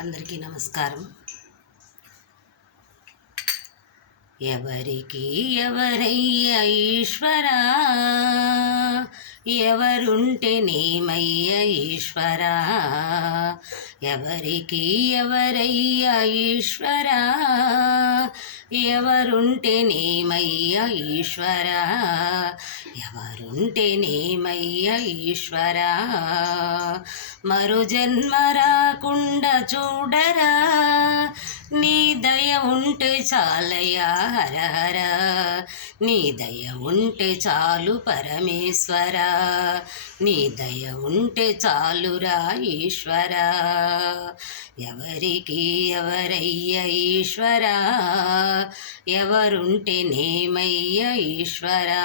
అందరికీ నమస్కారం. ఎవరికి ఎవరయ్య ఈశ్వరా, ఎవరుంటేనేమయ్య ఈశ్వరా, ఎవరికి ఎవరయ్య ఈశ్వరా, ఎవరుంటేనేమయ్య ఈశ్వరా, ఎవరుంటేనేమయ్య ఈశ్వరా, మరు జన్మ రాకుండా చూడరా, నీ దయ ఉంటే చాలయ్యా హరహర, నీ దయ ఉంటే చాలు పరమేశ్వరా, నీ దయ ఉంటే చాలురా ఈశ్వరా, ఎవరికి ఎవరయ్య ఈశ్వరా, ఎవరుంటేనేమయ్య ఈశ్వరా,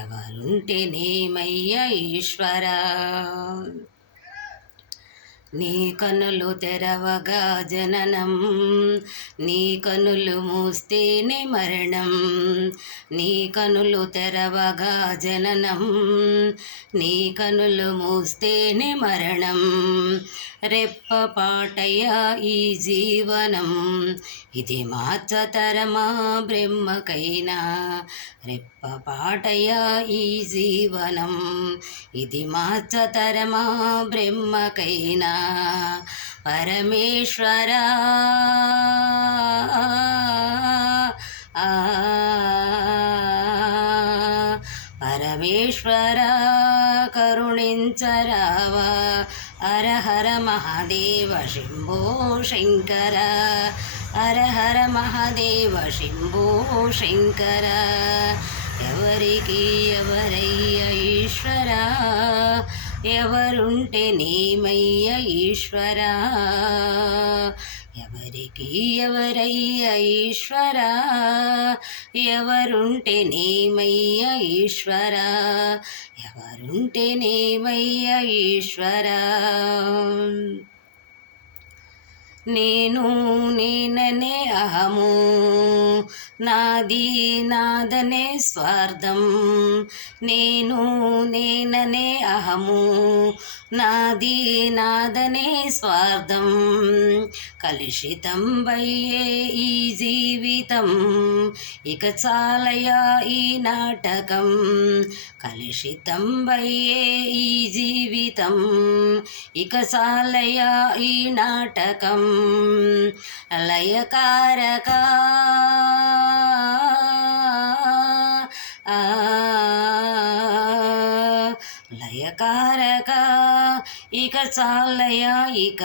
ఎవరుంటేనేమయ్య ఈశ్వరా, నీ కనులు తెరవగా జననం, నీ కనులు మూస్తేనే మరణం, నీ కనులు తెరవగా జననం, నీ కనులు మూస్తేనే మరణం, రెప్పపాటయ్యా ఈ జీవనం, ఇది మార్చతరమా బ్రహ్మకైనా, రెప్పపాటయ్యా ఈ జీవనం, ఇది మార్చతరమా బ్రహ్మకైనా, పరమేశ్వరా పరమేశ్వరా కరుణించరావా, హర హర మహాదేవ శంభో శంకర, హర హర మహాదేవ శంభో శంకర, ఎవరికి ఎవరయ్య ఈశ్వరా, ఎవరుంటేనేమయ్య ఈశ్వరా, ఎవరికి ఎవరయ్య ఈశ్వరా, ఎవరుంటేనేమయ్య ఈశ్వరా, ఎవరుంటేనేమయ్య ఈశ్వరా, నేను నేననే అహము, నాది నాదనే స్వార్థం, నేను నేననే అహము, నాది నాదనే స్వార్థం, కలుషితం వయ్యే ఈ జీవితం, ఇక చాలయా ఈ నాటకం, కలుషితం వయ్యే ఈ జీవితం, ఇక చాలయా ఈ నాటకం, లయకారక లయకారక, ఇక చాలయా ఇక,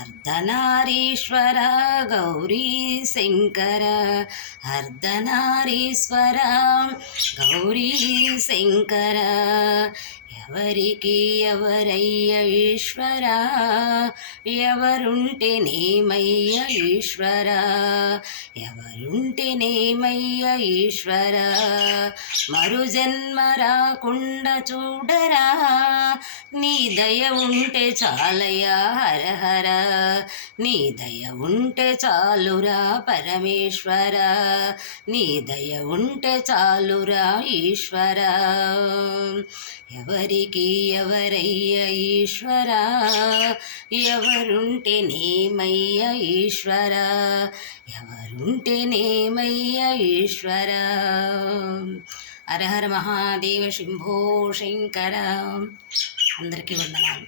అర్ధనారీశ్వర గౌరీ శంకర, అర్ధనారీశ్వర గౌరీ శంకర, ఎవరికి ఎవరయ్య ఈశ్వరా, ఎవరుంటేనేమయ్య ఈశ్వరా, ఎవరుంటేనేమయ్య ఈశ్వరా, మరు జన్మ రాకుండా చూడరా, నీ దయ ఉంటే చాలయ్యా హరహర, నీ దయ ఉంటే చాలురా పరమేశ్వరా, నీ దయ ఉంటే చాలురా ఈశ్వరా, ఎవరికి ఎవరయ్య ఈశ్వరా, ఎవరుంటేనేమయ్య ఈశ్వరా, ఎవరుంటేనేమయ్య ఈశ్వరా, హర హర మహాదేవ శంభో శంకర. అందరికీ వందనాలు.